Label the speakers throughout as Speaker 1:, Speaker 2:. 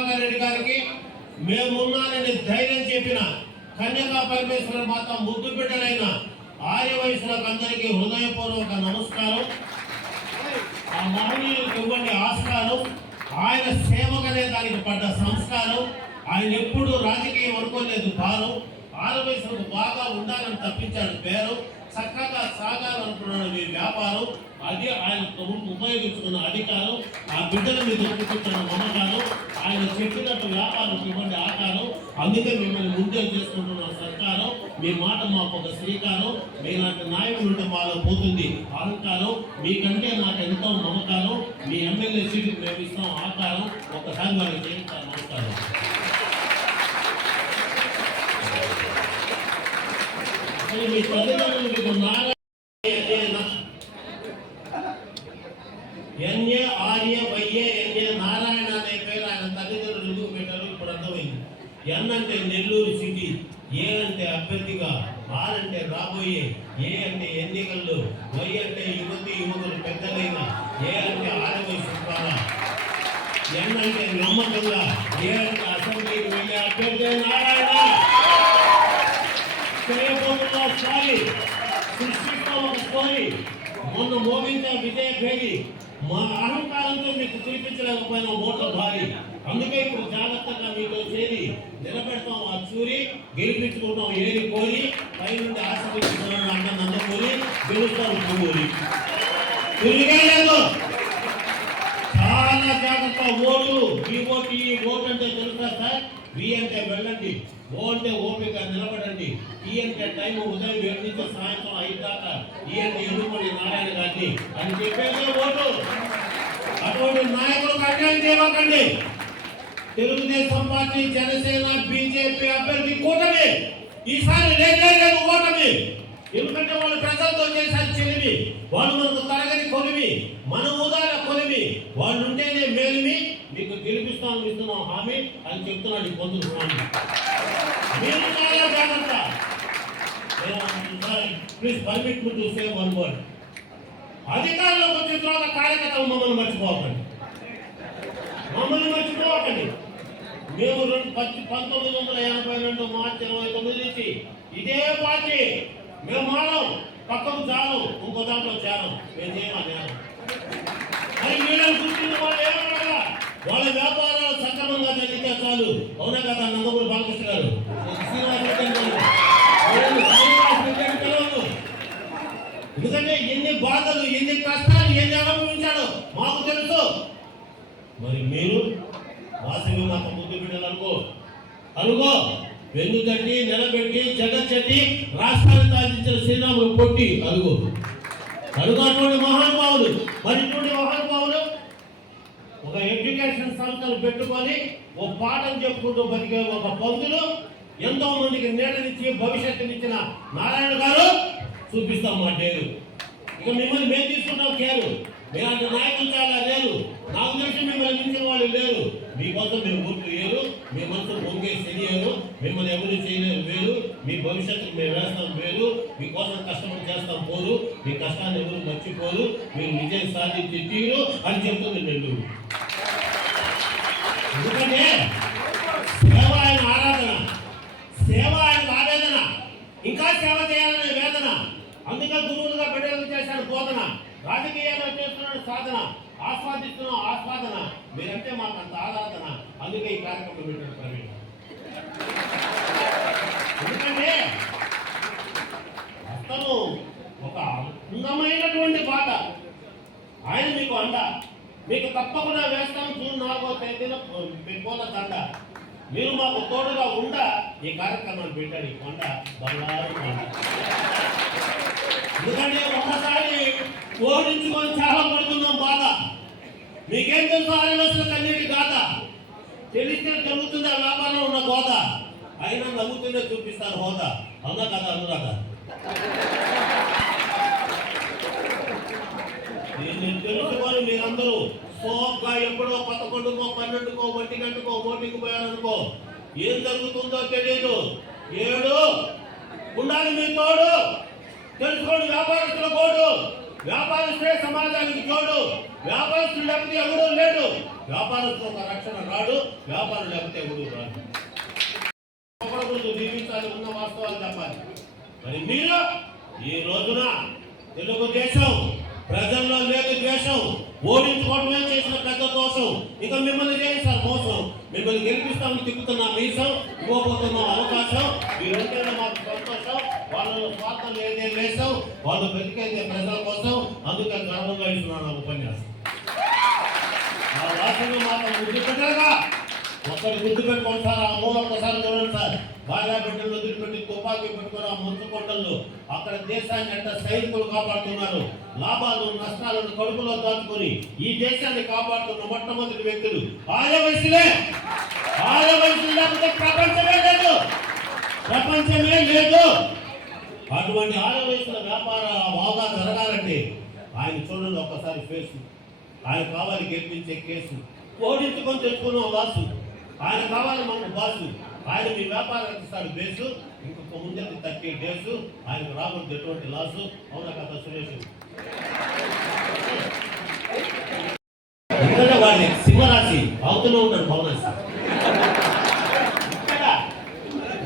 Speaker 1: ప్రభాకర్ రెడ్డి గారికి మేమున్నానని ధైర్యం చెప్పిన కన్యకా పరమేశ్వర మాత ముద్దు బిడ్డలైన ఆర్య వయసులకు అందరికీ హృదయపూర్వక నమస్కారం. ఆ మహనీయులకు ఇవ్వండి ఆస్కారం. ఆయన సేవకనే దానికి పడ్డ సంస్కారం. ఆయన ఎప్పుడూ రాజకీయం అనుకోలేదు భారం. ఆరవయసులకు బాగా ఉండాలని తప్పించాడు పేరు. చక్కగా సాగాలనుకున్నాడు మీ వ్యాపారం. అది ఆయన ఉపయోగించుకున్న అధికారం. ఆ బిడ్డల మీద చూపించిన నమ్మకాలు. ఆయన చెప్పినట్టు వ్యాపారం ఇవ్వండి ఆకారం. అందుకే మిమ్మల్ని ముందే చేసుకుంటున్న సర్కారం. మీ మాట మాకు ఒక శ్రీకారం. మీలాంటి నాయకులు ఉంటే మాలో పోతుంది అహంకారం. మీకంటే నాకు ఎంతో మమకారం మీ ఎమ్మెల్యే సీటు మేము ఇస్తాం ఆకారం. ఒకసారి వారికి నమస్కారం అసలు మీ తల్లిదండ్రులు మీకు నారాయణ ఎన్ఏ ఆర్య వైఏ ఎన్ఏ నారాయణ అనే పేరు ఆయన తల్లిదండ్రులు ఎందుకు పెట్టారు ఇప్పుడు అర్థమైంది ఎన్ అంటే నెల్లూరు సిటీ ఏ అంటే అభ్యర్థిగా ఆర్ అంటే రాబోయే ఏ అంటే ఎన్నికల్లో వై అంటే యువతి యువకులు పెద్దలైన ఏ అంటే ఆరవై సుబ్బాల ఎన్ అంటే నమ్మకంగా ఏ అంటే అసెంబ్లీకి వెళ్ళే అభ్యర్థి మొన్న మోగించిన విజయ భేరి మా అహంకారంతో మీకు చూపించలేకపోయిన ఓట్ల భారీ. అందుకే ఇప్పుడు జాగ్రత్తగా మీతో చేరి నిలబెడతాం ఆ చూరి గెలిపించుకుంటాం ఏరి కోరి పై నుండి ఆశీర్వదించుకున్నాడు అన్న నందమూరి గెలుస్తాం కూరి తిరిగేలేదు చాలా జాగ్రత్త ఓటు ఈ ఓటు ఈ ఓటు అంటే తెలుసా సార్? వి అంటే వెళ్ళండి. ఓ అంటే ఓపిక నిలబడండి. ఈ అంటే టైం ఉదయం ఏడు నుంచి సాయంత్రం ఐదు దాకా. ఈ అంటే ఎదుర్కొని నారాయణ గారిని. అని చెప్పేసి ఓటు. అటువంటి నాయకులకు అన్యాయం చేయకండి తెలుగుదేశం పార్టీ జనసేన బీజేపీ అభ్యర్థి కూటమి. ఈసారి లేదు లేదు ఓటమి ఎందుకంటే వాళ్ళు ప్రజలతో చేశారు చెలిమి వాళ్ళు మనకు తరగని కొలిమి మన ఉదార కొలిమి వాళ్ళు ఉంటేనే మేలిమి. మీకు గెలిపిస్తాను ఇస్తున్నాం హామీ అని చెప్తున్నాడు ఈ పొందుకు మీరు చాలా జాగ్రత్త. Please permit to say one word అధికారంలోకి వచ్చిన తర్వాత కార్యకర్తలు మమ్మల్ని మర్చిపోకండి. మమ్మల్ని మర్చిపోకండి. మేము రెండు పచ్చి పంతొమ్మిది వందల ఎనభై రెండు మార్చి ఇరవై తొమ్మిది నుంచి ఇదే పార్టీ మేము మాడం పక్కకు చాలు ఇంకో దాంట్లో చేరం మేము చేయమని మరి వీళ్ళని గుర్తించిన వాళ్ళు ఏమన్నా వాళ్ళ వ్యాపారాలు సక్రమంగా జరిగితే చాలు. అవునా కదా నందమూరి బాలకృష్ణ గారు? ఎందుకంటే ఎన్ని బాధలు ఎన్ని కష్టాలు ఎన్ని అనుభవించాడు మాకు తెలుసు. మరి మీరు వాసవి మాత ముద్దు బిడ్డలు అనుకో అనుకో. వెన్ను తట్టి నిలబెట్టి జగచ్చట్టి రాష్ట్రాన్ని సాధించిన శ్రీరాములు పొట్టి అరుగు అరుగు అటువంటి మహానుభావులు మరి ఇటువంటి మహానుభావులు ఒక ఎడ్యుకేషన్ సంస్థలు పెట్టుకొని ఒక పాఠం చెప్పుకుంటూ బతికే ఒక పంతులు ఎంతో మందికి నీడనిచ్చి భవిష్యత్తునిచ్చిన నారాయణ గారు చూపిస్తాం మా డేరు ఇక మిమ్మల్ని మేము తీసుకుంటాం కేరు. మీలాంటి నాయకులు చాలా లేరు. నాకు తెలిసి మిమ్మల్ని మించిన వాళ్ళు లేరు. మీకోసం మీరు ఊరికి వేయరు మీ మనసు పొంగే తెలియరు మిమ్మల్ని ఎవరు చేయలేరు వేరు. మీ భవిష్యత్తు మేము వేస్తాం వేరు. మీకోసం కష్టపడి చేస్తాం పోరు. మీ కష్టాన్ని ఎవరు మర్చిపోరు. మీరు విజయం సాధించి తీరు అని చెప్తుంది నెల్లూరు. ఎందుకంటే సేవ ఆయన ఆరాధన. సేవ ఆయన ఆవేదన. ఇంకా సేవ చేయాలనే వేదన. అందుకే గురువులుగా బిడ్డలకు చేశాడు బోధన. రాజకీయాల్లో చేస్తున్నాడు సాధన. ఆస్వాదిస్తున్నాం ఆస్వాదన. మీరంటే మాకు అంత ఆరాధన. అందుకే ఈ కార్యక్రమం పెట్టాడు ప్రవీణ్. ఎందుకంటే అతను ఒక అందమైనటువంటి పాట ఆయన మీకు అండ మీకు తప్పకుండా వేస్తాం జూన్ నాలుగో తేదీన మీ పూల దండ. మీరు మాకు తోడుగా ఉండ ఈ కార్యక్రమాన్ని పెట్టాడు ఈ కొండ బంగారు కొండ. ఎందుకంటే ఒకసారి ఓడించుకొని చాలా పడుతున్నాం బాధ మీకేం తెలుసు ఆదివాసుల కన్నీటి గాథ? తెలిస్తే జరుగుతుందా వ్యాపారంలో ఉన్న గోద అయినా నవ్వుతుందే చూపిస్తారు హోదా. అన్న కదా అనురాధ? దీన్ని తెలుసుకొని మీరందరూ సోగ్గా ఎప్పుడో పదకొండుకో పన్నెండుకో ఒంటి గంటకో ఓటికి పోయారనుకో ఏం జరుగుతుందో తెలియదు ఏడు. ఉండాలి మీ తోడు. తెలుసుకోండి వ్యాపారస్తుల కోడు వ్యాపారస్తులే సమాజానికి తోడు. వ్యాపారస్తులు లేకపోతే ఎవడు లేడు. వ్యాపారస్తులు ఒక రక్షణ రాడు. వ్యాపారం లేకపోతే ఎవడు రాడు. ఒకరు జీవించాలి ఉన్న వాస్తవాలు చెప్పాలి. మరి మీరు ఈ రోజున తెలుగుదేశం ప్రజల్లో లేదు ద్వేషం ఓడించుకోవడమే చేసిన పెద్ద దోషం. ఇక మిమ్మల్ని చేస్తారు మోసం? మిమ్మల్ని గెలిపిస్తామని తిప్పుతున్న మీసం ఇవ్వబోతున్న అవకాశం మీరుంటేనే మాకు సంతోషం వాళ్ళ స్వార్థం ఏదేం వేస్తాం వాళ్ళు బ్రతికైతే ప్రజల కోసం. అందుకే గర్వంగా ఇస్తున్నాను ఉపన్యాసం. మా రాష్ట్రంలో మాత్రం ముద్దు గుర్తు పెట్టుకోండి సార్ ఆ మూల ఒకసారి చూడండి సార్. భార్య బిడ్డలు వదిలిపెట్టి తుపాకీ పెట్టుకుని ఆ ముందు కొండల్లో అక్కడ దేశాన్ని అంట సైనికులు కాపాడుతున్నారు. లాభాలు నష్టాలను కడుపులో దాచుకొని ఈ దేశాన్ని కాపాడుతున్న మొట్టమొదటి వ్యక్తులు ఆర్య వయసులే ఆర్య వయసులు లేకపోతే ప్రపంచమే లేదు. ప్రపంచమే లేదు. అటువంటి ఆర్య వయసుల వ్యాపార బాగా జరగాలంటే ఆయన చూడండి ఒక్కసారి ఫేసు. ఆయన కావాలి గెలిపించే కేసు. ఓడించుకొని తెచ్చుకున్నాం లాసు. ఆయన కావాలి మనకు బాసు. ఆయన మీ వ్యాపారం ఇస్తాడు బేసు. ఇంకొక ముందుకు థర్టీ డేస్ ఆయనకు రాబోతుంది ఎటువంటి లాసు. అవునా కదా సురేష్? ఎందుకంటే వాడి సింహరాశి. అవుతూనే ఉంటాడు పవనాశి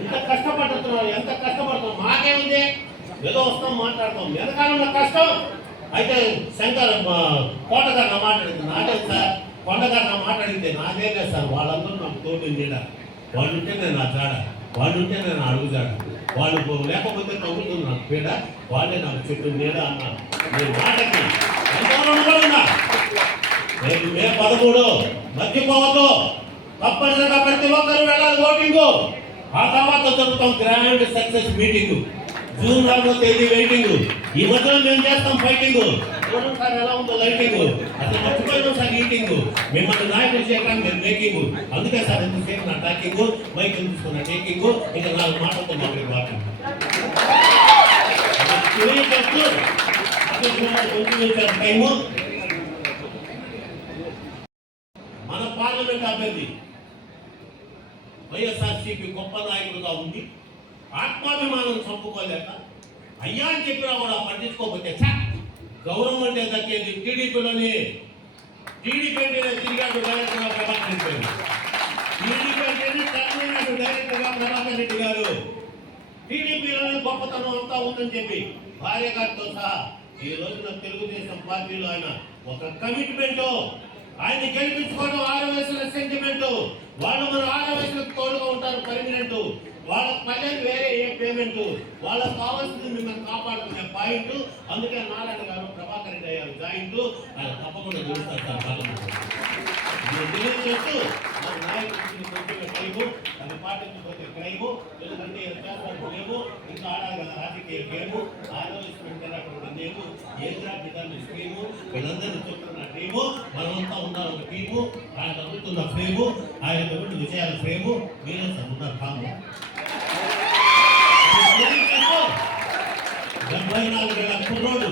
Speaker 1: ఇంత కష్టపడుతున్నారు ఎంత కష్టపడుతున్నాం మాకేముంది ఏదో వస్తాం మాట్లాడతాం. ఎంతకాలంలో కష్టం. అయితే శంకర్ మా కోటగారు నా మాట్లాడింది. సార్? కొండగారు నా మాట్లాడితే నాదే లేదు సార్ వాళ్ళందరూ నాకు తోడు నీడ వాళ్ళు ఉంటే నేను నా చాడ వాళ్ళు ఉంటే నేను అడుగుతాడు వాళ్ళు లేకపోతే నవ్వుతుంది నాకు పీడ వాళ్ళే నాకు చెట్టు నీడ అన్నారు. నేను మాటకి నేను మే పదమూడు మర్చిపోవద్దు తప్పనిసరిగా ప్రతి ఒక్కరు వెళ్ళాలి ఓటింగ్. ఆ తర్వాత జరుగుతాం గ్రాండ్ సక్సెస్ మీటింగ్ జూన్ నాలుగో తేదీ వెయిటింగ్ ఈ మధ్యలో మేము చేస్తాం ఫైటింగ్ చూడండి సార్ ఎలా ఉందో లైటింగ్ అసలు మర్చిపోయినాం సార్ ఈటింగ్ మిమ్మల్ని నాయకులు చేయడానికి మేము మేకింగ్ అందుకే సార్ ఎంతసేపు నా టాకింగ్ మైక్ తీసుకున్న? టేకింగ్ ఇంకా నాలుగు మాటలతో మాకు వాకింగ్ మన పార్లమెంట్ అభ్యర్థి వైఎస్ఆర్సీపీ గొప్ప నాయకుడుగా ఉంది. ఆత్మాభిమానం చంపుకోలేక అయ్యా అని చెప్పినా కూడా పట్టించుకోకపోతే ఛ! గౌరవం అంటే దక్కేది టీడీపీలోని టీడీపీ అంటేనే తిరిగాడు డైరెక్టర్గా ప్రభాకర్ రెడ్డి గారు. టీడీపీ అంటేనే తక్కువైనట్టు డైరెక్ట్గా ప్రభాకర్ రెడ్డి గారు. టీడీపీలోనే గొప్పతనం అంతా ఉందని చెప్పి భార్య గారితో సహా ఈ రోజున తెలుగుదేశం పార్టీలో ఆయన ఒక కమిట్మెంట్ ఆయన గెలిపించుకోవడం ఆరు వయసుల సెంటిమెంట్ వాళ్ళు మన ఆరు వయసులకు తోడుగా ఉంటారు పర్మినెంట్ వాళ్ళ పల్లెలు వేరే ఏ పేమెంట్ వాళ్ళకి కావాల్సింది మిమ్మల్ని కాపాడుకునే పాయింట్ అందుకే నారాయణ గారు ప్రభాకర్ రెడ్డి అయ్యారు. జాయింట్ ఆయన తప్పకుండా చూస్తారు సార్. తెలియజేస్తూ మన నాయకుడికి అది పాటించకపోతే క్రైము ఎందుకంటే లేవు ఇంకా ఆడాలి కదా రాజకీయ గేము ఆలోచించుకుంటే అక్కడ లేవు ఏ స్కీము వీళ్ళందరినీ చెప్తున్న టీము మనమంతా ఉన్నారు ఒక టీము ఆయన అడుగుతున్న ఫ్రేము ఆయన విజయాల ఫ్రేము మీరే ఉన్నారు కాము డెబ్బై నాలుగేళ్ళ కుర్రోడు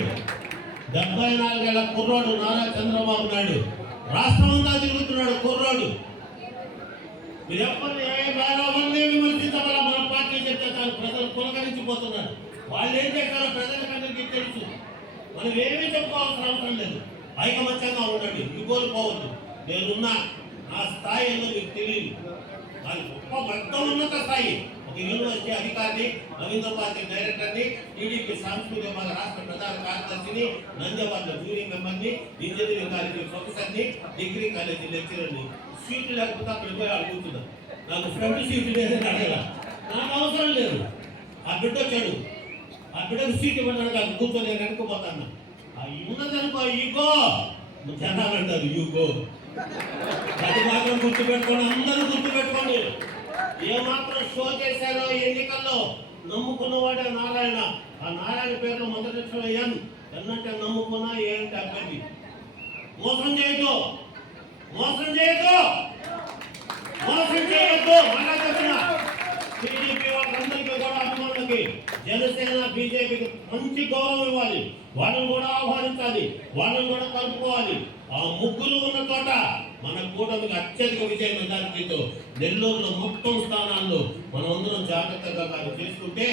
Speaker 1: డెబ్బై నాలుగేళ్ళ కుర్రోడు నారా చంద్రబాబు నాయుడు. రాష్ట్రం అంతా తిరుగుతున్నాడు కుర్రోడు. మీరు ఏ మేధావుల్ని విమర్శించగల మన పార్టీ చెప్తే చాలు ప్రజలు పులకరించిపోతున్నారు. వాళ్ళు ఏం చేస్తారో ప్రజలకందరికీ తెలుసు. మనం ఏమీ చెప్పుకోవాల్సిన అవసరం లేదు. ఐకమత్యంగా ఉండండి మీ పోవద్దు నేనున్నా నా స్థాయి ఏదో మీకు తెలియదు. అది గొప్ప మొత్తం ఉన్నత స్థాయి. యూనివర్సిటీ అధికారిని రవీంద్ర పార్టీ డైరెక్టర్ని టీడీపీ సాంస్కృతిక మన రాష్ట్ర ప్రధాన కార్యదర్శిని నంద్యవాడ జూనియర్ మెంబర్ని ఇంజనీరింగ్ కాలేజీ ప్రొఫెసర్ని డిగ్రీ కాలేజీ లెక్చరర్ని. సీట్లు లేకపోతే అక్కడ పోయి అడుగుతున్నా నాకు ఫ్రంట్ సీట్ లేదని అడగల నాకు అవసరం లేదు. ఆ బిడ్డ చెడు ఆ బిడ్డకు సీట్ ఇవ్వడానికి అది కూర్చొని నేను వెనుకపోతాను ఆ ఉన్నదనుకో ఈగో. జనాలు అంటారు యూగో అది మాత్రం గుర్తుపెట్టుకోండి అందరూ గుర్తుపెట్టుకోండి. ఏమాత్రం షో చేశారో ఎన్నికల్లో నమ్ముకున్నవాడే నారాయణ. ఆ నారాయణ పేరులో మొదటి అక్షరం ఎన్ ఎన్నంటే నమ్ముకున్నా ఏ అంటే అభ్యర్థి? మోసం చేయొద్దు. మోసం చేయొద్దు. మోసం చేయొద్దు. మళ్ళా చెప్తున్నా. టీడీపీ వాళ్ళందరికీ కూడా అభిమానులకి జనసేన బీజేపీకి మంచి గౌరవం ఇవ్వాలి. వాళ్ళని కూడా ఆహ్వానించాలి. వాళ్ళని కూడా కలుపుకోవాలి. ఆ ముగ్గులు ఉన్న చోట మన కూటమికి అత్యధిక విజయ మెజారిటీతో నెల్లూరులో మొత్తం స్థానాల్లో మనం అందరం జాగ్రత్తగా కానీ చేస్తుంటే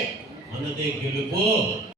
Speaker 1: మనదే గెలుపు.